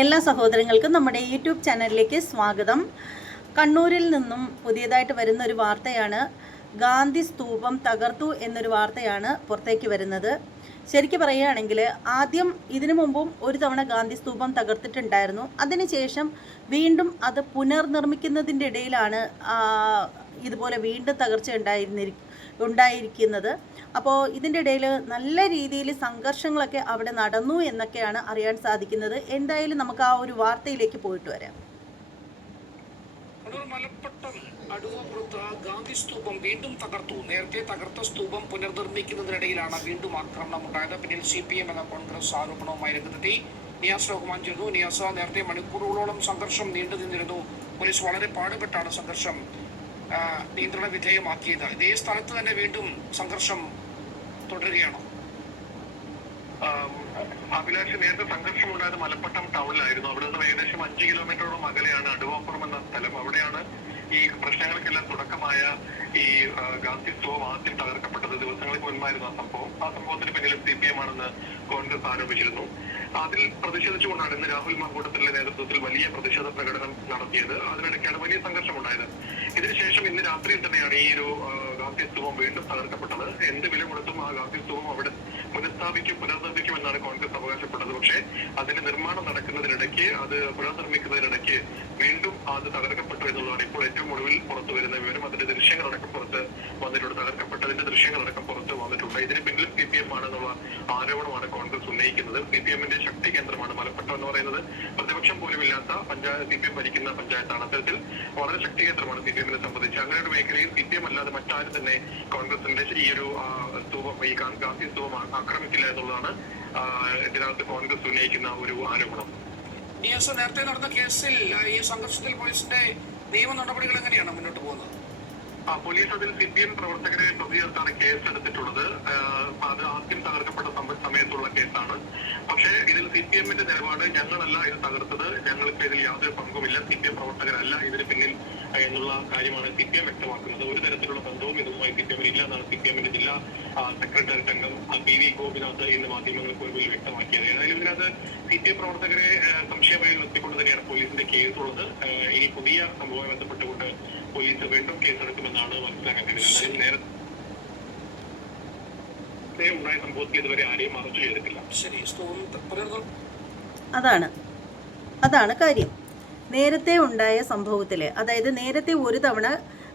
എല്ലാ സഹോദരങ്ങൾക്കും നമ്മുടെ യൂട്യൂബ് ചാനലിലേക്ക് സ്വാഗതം. കണ്ണൂരിൽ നിന്നും പുതിയതായിട്ട് വരുന്ന ഒരു വാർത്തയാണ്. ഗാന്ധി സ്തൂപം തകർത്തു എന്നൊരു വാർത്തയാണ് പുറത്തേക്ക് വരുന്നത്. ശരിക്കും പറയുകയാണെങ്കിൽ ആദ്യം ഇതിനു മുമ്പും ഒരു തവണ ഗാന്ധി സ്തൂപം തകർത്തിട്ടുണ്ടായിരുന്നു. അതിനുശേഷം വീണ്ടും അത് പുനർനിർമ്മിക്കുന്നതിന്റെ ഇടയിലാണ് ഇതുപോലെ വീണ്ടും തകർച്ച ഉണ്ടായിരുന്നിരി ഉണ്ടായിരിക്കുന്നത്. അപ്പോൾ ഇതിന്റെ ഇടയിൽ നല്ല രീതിയിൽ സംഘർഷങ്ങളൊക്കെ അവിടെ നടന്നു എന്നൊക്കെയാണ് അറിയാൻ സാധിക്കുന്നത്. എന്തായാലും നമുക്ക് ആ ഒരു വാർത്തയിലേക്ക് പോയിട്ട് വരാം. മലപ്പട്ടം അടുവപ്പുറത്ത് ഗാന്ധി സ്തൂപം വീണ്ടും തകർത്തു. നേരത്തെ തകർത്ത സ്തൂപം പുനർനിർമ്മിക്കുന്നതിനിടയിലാണ് വീണ്ടും ആക്രമണം ഉണ്ടായത് പിന്നിൽ സി പി എം എന്ന കോൺഗ്രസ് ആരോപണവുമായി രംഗത്തെത്തി. നിയാസ് റഹ്മാൻ ചെയ്തു നിയാസ നേരത്തെ മണിക്കൂറുകളോളം സംഘർഷം നീണ്ടു നിന്നിരുന്നു പോലീസ് വളരെ പാടുപെട്ടാണ് സംഘർഷം. നിയന്ത്രണ വിധേയമാക്കിയത്. ഇതേ സ്ഥലത്ത് തന്നെ വീണ്ടും സംഘർഷം തുടരുകയാണോ. അഭിലാഷ് നേരത്തെ സംഘർഷം ഉണ്ടായത് മലപ്പട്ടം ടൗണിലായിരുന്നു അവിടെ നിന്ന് ഏകദേശം അഞ്ച് കിലോമീറ്ററോളം അകലെയാണ് അവിടെയാണ് ഈ പ്രശ്നങ്ങൾക്കെല്ലാം തുടക്കമായ ഈ ഗാന്ധി സ്റ്റോവ് ആദ്യം തകർക്കപ്പെട്ടത് ദിവസങ്ങൾക്ക് മുൻപായിരുന്നു ആ സംഭവം. ആ സംഭവത്തിന് പിന്നിലും സി പി എം ആണെന്ന് കോൺഗ്രസ് ആരോപിച്ചിരുന്നു. അതിൽ പ്രതിഷേധിച്ചുകൊണ്ടാണ് ഇന്ന് രാഹുൽ മാങ്കൂട്ടത്തിന്റെ നേതൃത്വത്തിൽ വലിയ പ്രതിഷേധ പ്രകടനം നടത്തിയത്. അതിനിടയ്ക്കാണ് വലിയ സംഘർഷമുണ്ടായത്. ഇതിനുശേഷം ഇന്ന് രാത്രിയിൽ തന്നെയാണ് ഈ ഒരു ഗാന്ധി സ്തൂപം വീണ്ടും തകർക്കപ്പെട്ടത്. എന്ത് വില കൊടുത്തും ആ ഗാന്ധി സ്തൂപം അവിടെ പുനഃസ്ഥാപിക്കും പുനർനിർമ്മിക്കും എന്നാണ് കോൺഗ്രസ് അവകാശപ്പെട്ടത്. പക്ഷേ അതിന്റെ നിർമ്മാണം നടക്കുന്നതിനിടയ്ക്ക് അത് പുനർനിർമ്മിക്കുന്നതിനിടയ്ക്ക് അത് തകർക്കപ്പെട്ടു എന്നുള്ളതാണ് ഇപ്പോൾ ഏറ്റവും ഒടുവിൽ പുറത്തു വരുന്ന വിവരം. അതിന്റെ ദൃശ്യങ്ങളടക്കം പുറത്ത് വന്നിട്ടുണ്ട്. തകർക്കപ്പെട്ടതിന്റെ ദൃശ്യങ്ങളടക്കം പുറത്ത് വന്നിട്ടുണ്ട്. ഇതിന് പിന്നിൽ സി പി എം ആണെന്നുള്ള ആരോപണമാണ് കോൺഗ്രസ് ഉന്നയിക്കുന്നത്. സി പി എമ്മിന്റെ ശക്തി കേന്ദ്രമാണ് മലപ്പട്ടം എന്ന് പറയുന്നത്. പ്രതിപക്ഷം പോലും ഇല്ലാത്ത പഞ്ചായത്ത് സി പി എം ഭരിക്കുന്ന പഞ്ചായത്താണ്. അത്തരത്തിൽ വളരെ ശക്തി കേന്ദ്രമാണ് സി പി എമ്മിനെ സംബന്ധിച്ച്. അങ്ങനെ ഒരു മേഖലയിൽ സി പി എം അല്ലാതെ മറ്റാരും തന്നെ കോൺഗ്രസിന്റെ ഈ ഒരു സ്തൂപം ഈ ഗാന്ധി സ്തൂപം ആക്രമിക്കില്ല എന്നുള്ളതാണ് ഇതിനകത്ത് കോൺഗ്രസ് ഉന്നയിക്കുന്ന ഒരു ആരോപണം. നിയാസ നേരത്തെ നടന്ന കേസിൽ ഈ സംഘർഷത്തിൽ പോലീസിന്റെ നിയമ നടപടികൾ എങ്ങനെയാണ് മുന്നോട്ട് പോകുന്നത്? പോലീസ് അതിൽ സി പ്രവർത്തകരെ പ്രതി ചേർത്താണ് കേസ് എടുത്തിട്ടുള്ളത് അത് ആദ്യം തകർക്കപ്പെട്ട സമ- സമയത്തുള്ള കേസാണ്. പക്ഷേ ഇതിൽ സി പി എമ്മിന്റെ നിലപാട് ഞങ്ങളല്ല ഇത് തകർത്തത്. ഞങ്ങൾക്ക് ഇതിൽ യാതൊരു പങ്കുമില്ല. സിപിഎം പ്രവർത്തകരല്ല ഇതിന് പിന്നിൽ എന്നുള്ള കാര്യമാണ് സിപിഎം വ്യക്തമാക്കുന്നത്. ഒരു തരത്തിലുള്ള ബന്ധവും ഇതുമായി സി ഇല്ല എന്നാണ് സി പി എമ്മിന്റെ ജില്ലാ സെക്രട്ടറി അംഗം പി വി ഗോപിനാഥ് ഇന്ന് മാധ്യമങ്ങൾക്ക് മുൻപിൽ വ്യക്തമാക്കിയത്. ഏതായാലും ഇതിനകത്ത് സി പി എം പ്രവർത്തകരെ സംശയമായി നിർത്തിക്കൊണ്ട് തന്നെയാണ് പോലീസിന്റെ കേസുള്ളത്. ഇനി പുതിയ സംഭവവുമായി ബന്ധപ്പെട്ടുകൊണ്ട് പോലീസ് വീണ്ടും കേസെടുക്കുമെന്നാണ് മനസ്സിലാക്കാൻ കഴിയുന്നത് എന്തായാലും നേരത്തെ ഉണ്ടായ സംഭവത്തിൽ ഇതുവരെ ആരെയും അറസ്റ്റ് ചെയ്തിട്ടില്ല. ശരി സ്തൂപം ത- പുനർനിർ അതാണ്. അതാണ് കാര്യം. നേരത്തെ ഉണ്ടായ സംഭവത്തിൽ അതായത് നേരത്തെ ഒരു തവണ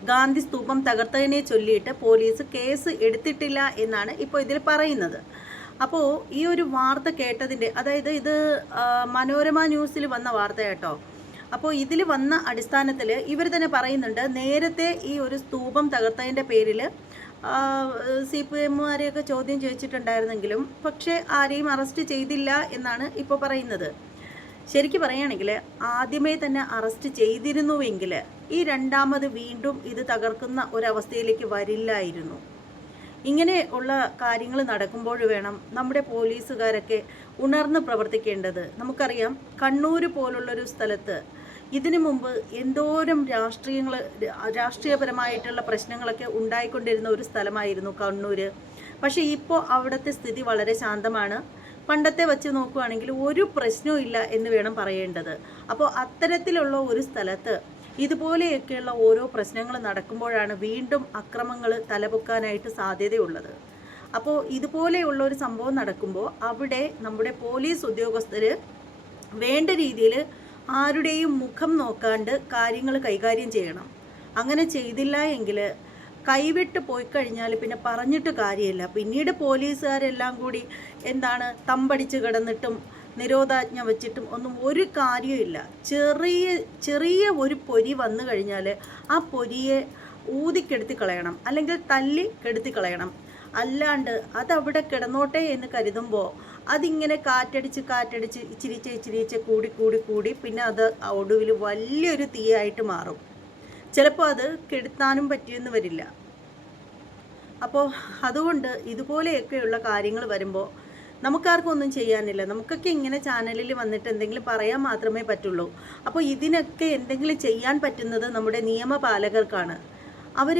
ഗാന്ധി സ്തൂപം തകർത്തതിനെ ചൊല്ലിയിട്ട് പോലീസ് കേസ് എടുത്തിട്ടില്ല എന്നാണ് ഇപ്പോൾ ഇതിൽ പറയുന്നത്. അപ്പോൾ ഈ ഒരു വാർത്ത കേട്ടതിന്റെ അതായത് ഇത് മനോരമ ന്യൂസിൽ വന്ന വാർത്ത കേട്ടോ. അപ്പോൾ ഇതിൽ വന്ന അടിസ്ഥാനത്തിൽ ഇവർ തന്നെ പറയുന്നുണ്ട് നേരത്തെ ഈ ഒരു സ്തൂപം തകർത്തതിന്റെ പേരിൽ സി പി എമ്മുകാരെയൊക്കെ ചോദ്യം ചോദിച്ചിട്ടുണ്ടായിരുന്നെങ്കിലും പക്ഷേ ആരെയും അറസ്റ്റ് ചെയ്തില്ല എന്നാണ് ഇപ്പോൾ പറയുന്നത്. ശരിക്കും പറയുകയാണെങ്കിൽ ആദ്യമേ തന്നെ അറസ്റ്റ് ചെയ്തിരുന്നുവെങ്കിൽ ഈ രണ്ടാമത് വീണ്ടും ഇത് തകർക്കുന്ന ഒരവസ്ഥയിലേക്ക് വരില്ലായിരുന്നു. ഇങ്ങനെ ഉള്ള കാര്യങ്ങൾ നടക്കുമ്പോൾ വേണം നമ്മുടെ പോലീസുകാരൊക്കെ ഉണർന്ന് പ്രവർത്തിക്കേണ്ടത്. നമുക്കറിയാം കണ്ണൂർ പോലുള്ളൊരു സ്ഥലത്ത് ഇതിനു മുമ്പ് എന്തോരം രാഷ്ട്രീയങ്ങൾ രാഷ്ട്രീയപരമായിട്ടുള്ള പ്രശ്നങ്ങളൊക്കെ ഉണ്ടായിക്കൊണ്ടിരുന്ന ഒരു സ്ഥലമായിരുന്നു കണ്ണൂർ പക്ഷേ ഇപ്പോൾ അവിടുത്തെ സ്ഥിതി വളരെ ശാന്തമാണ്. പണ്ടത്തെ വെച്ച് നോക്കുകയാണെങ്കിൽ ഒരു പ്രശ്നവും ഇല്ല എന്ന് വേണം പറയേണ്ടത്. അപ്പോൾ അത്തരത്തിലുള്ള ഒരു സ്ഥലത്ത് ഇതുപോലെയൊക്കെയുള്ള ഓരോ പ്രശ്നങ്ങൾ നടക്കുമ്പോഴാണ് വീണ്ടും അക്രമങ്ങൾ തലപൊക്കാനായിട്ട് സാധ്യതയുള്ളത്. അപ്പോൾ ഇതുപോലെയുള്ള ഒരു സംഭവം നടക്കുമ്പോൾ അവിടെ നമ്മുടെ പോലീസ് ഉദ്യോഗസ്ഥർ വേണ്ട രീതിയിൽ ആരുടെയും മുഖം നോക്കാണ്ട് കാര്യങ്ങൾ കൈകാര്യം ചെയ്യണം. അങ്ങനെ ചെയ്തില്ല എങ്കിൽ കൈവിട്ട് പോയി കഴിഞ്ഞാൽ പിന്നെ പറഞ്ഞിട്ട് കാര്യമില്ല. പിന്നീട് പോലീസുകാരെല്ലാം കൂടി എന്താണ് തമ്പടിച്ച് കിടന്നിട്ടും നിരോധാജ്ഞ വച്ചിട്ടും ഒന്നും ഒരു കാര്യമില്ല ചെറിയ ചെറിയ ഒരു പൊരി വന്നു കഴിഞ്ഞാൽ ആ പൊരിയെ ഊതിക്കെടുത്തി കളയണം. അല്ലെങ്കിൽ തല്ലി കെടുത്തി കളയണം. അല്ലാണ്ട് അതവിടെ കിടന്നോട്ടെ എന്ന് കരുതുമ്പോൾ അതിങ്ങനെ കാറ്റടിച്ച് കാറ്റടിച്ച് ഇച്ചിരിച്ച് ഇച്ചിരിച്ച് കൂടി കൂടി കൂടി പിന്നെ അത് ഒടുവിൽ വലിയൊരു തീയായിട്ട് മാറും. ചിലപ്പോൾ അത് കെടുത്താനും പറ്റിയെന്ന് വരില്ല. അപ്പോൾ അതുകൊണ്ട് ഇതുപോലെയൊക്കെയുള്ള കാര്യങ്ങൾ വരുമ്പോൾ നമുക്കാർക്കും ഒന്നും ചെയ്യാനില്ല. നമുക്കൊക്കെ ഇങ്ങനെ ചാനലിൽ വന്നിട്ട് എന്തെങ്കിലും പറയാൻ മാത്രമേ പറ്റുള്ളൂ. അപ്പോൾ ഇതിനൊക്കെ എന്തെങ്കിലും ചെയ്യാൻ പറ്റുന്നത് നമ്മുടെ നിയമപാലകർക്കാണ്. അവർ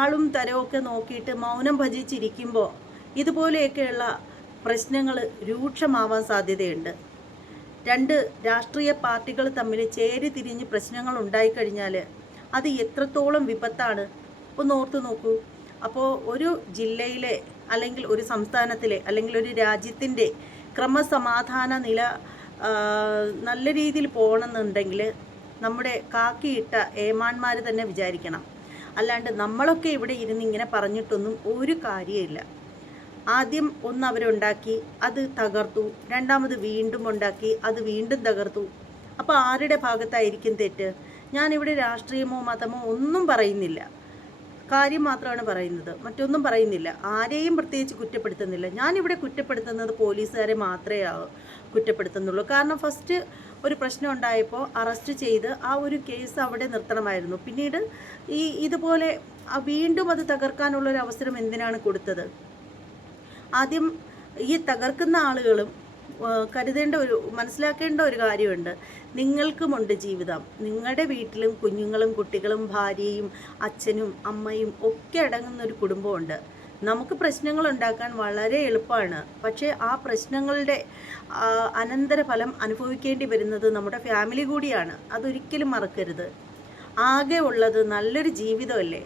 ആളും തരവും ഒക്കെ നോക്കിയിട്ട് മൗനം ഭജിച്ചിരിക്കുമ്പോൾ ഇതുപോലെയൊക്കെയുള്ള പ്രശ്നങ്ങൾ രൂക്ഷമാവാൻ സാധ്യതയുണ്ട്. രണ്ട് രാഷ്ട്രീയ പാർട്ടികൾ തമ്മിൽ ചേരി തിരിഞ്ഞ് പ്രശ്നങ്ങൾ ഉണ്ടായിക്കഴിഞ്ഞാൽ അത് എത്രത്തോളം വിപത്താണ്? ഒന്ന് ഓർത്ത് നോക്കൂ. അപ്പോൾ ഒരു ജില്ലയിലെ അല്ലെങ്കിൽ ഒരു സംസ്ഥാനത്തിലെ അല്ലെങ്കിൽ ഒരു രാജ്യത്തിന്റെ ക്രമസമാധാന നില നല്ല രീതിയിൽ പോകണമെന്നുണ്ടെങ്കിൽ നമ്മുടെ കാക്കിയിട്ട ഏമാന്മാർ തന്നെ വിചാരിക്കണം. അല്ലാണ്ട് നമ്മളൊക്കെ ഇവിടെ ഇരുന്ന് ഇങ്ങനെ പറഞ്ഞിട്ടൊന്നും ഒരു കാര്യമില്ല ആദ്യം ഒന്ന് അവരുണ്ടാക്കി അത് തകർത്തു. രണ്ടാമത് വീണ്ടും ഉണ്ടാക്കി അത് വീണ്ടും തകർത്തു. അപ്പോൾ ആരുടെ ഭാഗത്തായിരിക്കും തെറ്റ്? ഞാനിവിടെ രാഷ്ട്രീയമോ മതമോ ഒന്നും പറയുന്നില്ല. കാര്യം മാത്രമാണ് പറയുന്നത്. മറ്റൊന്നും പറയുന്നില്ല. ആരെയും പ്രത്യേകിച്ച് കുറ്റപ്പെടുത്തുന്നില്ല. ഞാനിവിടെ കുറ്റപ്പെടുത്തുന്നത് പോലീസുകാരെ മാത്രമേ കുറ്റപ്പെടുത്തുന്നുള്ളൂ. കാരണം ഫസ്റ്റ് ഒരു പ്രശ്നം ഉണ്ടായപ്പോൾ അറസ്റ്റ് ചെയ്ത് ആ ഒരു കേസ് അവിടെ നിർത്തണമായിരുന്നു. പിന്നീട് ഈ ഇതുപോലെ വീണ്ടും അത് തകർക്കാനുള്ളൊരു അവസരം എന്തിനാണ് കൊടുത്തത്? ആദ്യം ഈ തകർക്കുന്ന ആളുകളും കരുതേണ്ട ഒരു മനസ്സിലാക്കേണ്ട ഒരു കാര്യമുണ്ട്. നിങ്ങൾക്കുമുണ്ട് ജീവിതം. നിങ്ങളുടെ വീട്ടിലും കുഞ്ഞുങ്ങളും കുട്ടികളും ഭാര്യയും അച്ഛനും അമ്മയും ഒക്കെ അടങ്ങുന്ന ഒരു കുടുംബമുണ്ട്. നമുക്ക് പ്രശ്നങ്ങൾ ഉണ്ടാക്കാൻ വളരെ എളുപ്പമാണ്. പക്ഷേ ആ പ്രശ്നങ്ങളുടെ അനന്തരഫലം അനുഭവിക്കേണ്ടി വരുന്നത് നമ്മുടെ ഫാമിലി കൂടിയാണ്. അതൊരിക്കലും മറക്കരുത്. ആകെ ഉള്ളത് നല്ലൊരു ജീവിതമല്ലേ?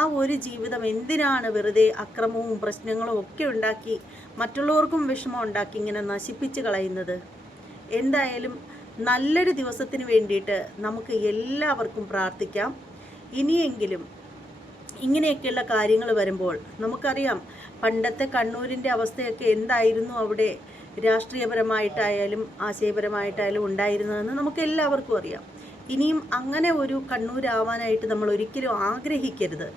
ആ ഒരു ജീവിതം എന്തിനാണ് വെറുതെ അക്രമവും പ്രശ്നങ്ങളും ഒക്കെ ഉണ്ടാക്കി മറ്റുള്ളവർക്കും വിഷമം ഉണ്ടാക്കി ഇങ്ങനെ നശിപ്പിച്ച് കളയുന്നത്? എന്തായാലും നല്ലൊരു ദിവസത്തിന് വേണ്ടിയിട്ട് നമുക്ക് എല്ലാവർക്കും പ്രാർത്ഥിക്കാം. ഇനിയെങ്കിലും ഇങ്ങനെയൊക്കെയുള്ള കാര്യങ്ങൾ വരുമ്പോൾ നമുക്കറിയാം പണ്ടത്തെ കണ്ണൂരിന്റെ അവസ്ഥയൊക്കെ എന്തായിരുന്നു അവിടെ രാഷ്ട്രീയപരമായിട്ടായാലും ആശയപരമായിട്ടായാലും ഉണ്ടായിരുന്നതെന്ന് നമുക്ക് എല്ലാവർക്കും അറിയാം. ഇനിയും അങ്ങനെ ഒരു കണ്ണൂരാവാനായിട്ട് നമ്മൾ ഒരിക്കലും ആഗ്രഹിക്കരുത്.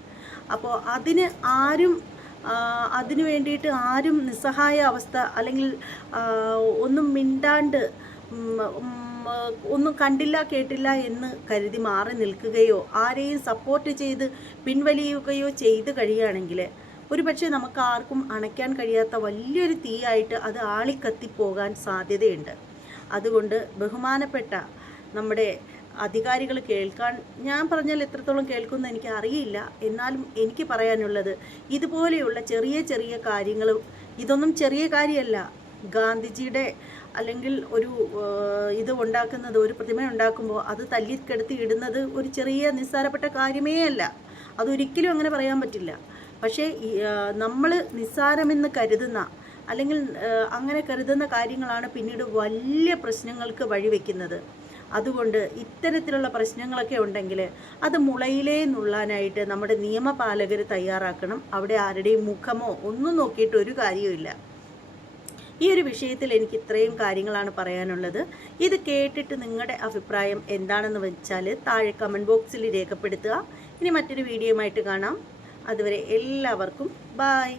അപ്പോൾ അതിന് ആരും അതിനു വേണ്ടിയിട്ട് ആരും നിസ്സഹായ അവസ്ഥ അല്ലെങ്കിൽ ഒന്നും മിണ്ടാണ്ട് ഒന്നും കണ്ടില്ല കേട്ടില്ല എന്ന് കരുതി മാറി നിൽക്കുകയോ ആരെയും സപ്പോർട്ട് ചെയ്ത് പിൻവലിയുകയോ ചെയ്ത് കഴിയുകയാണെങ്കിൽ ഒരു പക്ഷേ നമുക്ക് ആർക്കും അണയ്ക്കാൻ കഴിയാത്ത വലിയൊരു തീയായിട്ട് അത് ആളിക്കത്തിപ്പോകാൻ സാധ്യതയുണ്ട്. അതുകൊണ്ട് ബഹുമാനപ്പെട്ട നമ്മുടെ അധികാരികൾ കേൾക്കാൻ ഞാൻ പറഞ്ഞാൽ എത്രത്തോളം കേൾക്കുമെന്ന് എനിക്ക് അറിയില്ല. എന്നാലും എനിക്ക് പറയാനുള്ളത് ഇതുപോലെയുള്ള ചെറിയ ചെറിയ കാര്യങ്ങൾ ഇതൊന്നും ചെറിയ കാര്യമല്ല. ഗാന്ധിജിയുടെ അല്ലെങ്കിൽ ഒരു ഇത് ഉണ്ടാക്കുന്നത് ഒരു പ്രതിമ ഉണ്ടാക്കുമ്പോൾ അത് തല്ലിക്കെടുത്തി ഇടുന്നത് ഒരു ചെറിയ നിസ്സാരപ്പെട്ട കാര്യമേ അല്ല. അതൊരിക്കലും അങ്ങനെ പറയാൻ പറ്റില്ല. പക്ഷേ നമ്മൾ നിസ്സാരമെന്ന് കരുതുന്ന അല്ലെങ്കിൽ അങ്ങനെ കരുതുന്ന കാര്യങ്ങളാണ് പിന്നീട് വലിയ പ്രശ്നങ്ങൾക്ക് വഴിവെക്കുന്നത്. അതുകൊണ്ട് ഇത്തരത്തിലുള്ള പ്രശ്നങ്ങളൊക്കെ ഉണ്ടെങ്കിൽ അത് മുളയിലേ നുള്ളാനായിട്ട് നമ്മുടെ നിയമപാലകർ തയ്യാറാക്കണം. അവിടെ ആരുടെയും മുഖമോ ഒന്നും നോക്കിയിട്ട് ഒരു കാര്യമില്ല ഈ ഒരു വിഷയത്തിൽ എനിക്ക് ഇത്രയും കാര്യങ്ങളാണ് പറയാനുള്ളത്. ഇത് കേട്ടിട്ട് നിങ്ങളുടെ അഭിപ്രായം എന്താണെന്ന് വെച്ചാൽ താഴെ കമന്റ് ബോക്സിൽ രേഖപ്പെടുത്തുക. ഇനി മറ്റൊരു വീഡിയോയുമായിട്ട് കാണാം. അതുവരെ എല്ലാവർക്കും ബായ്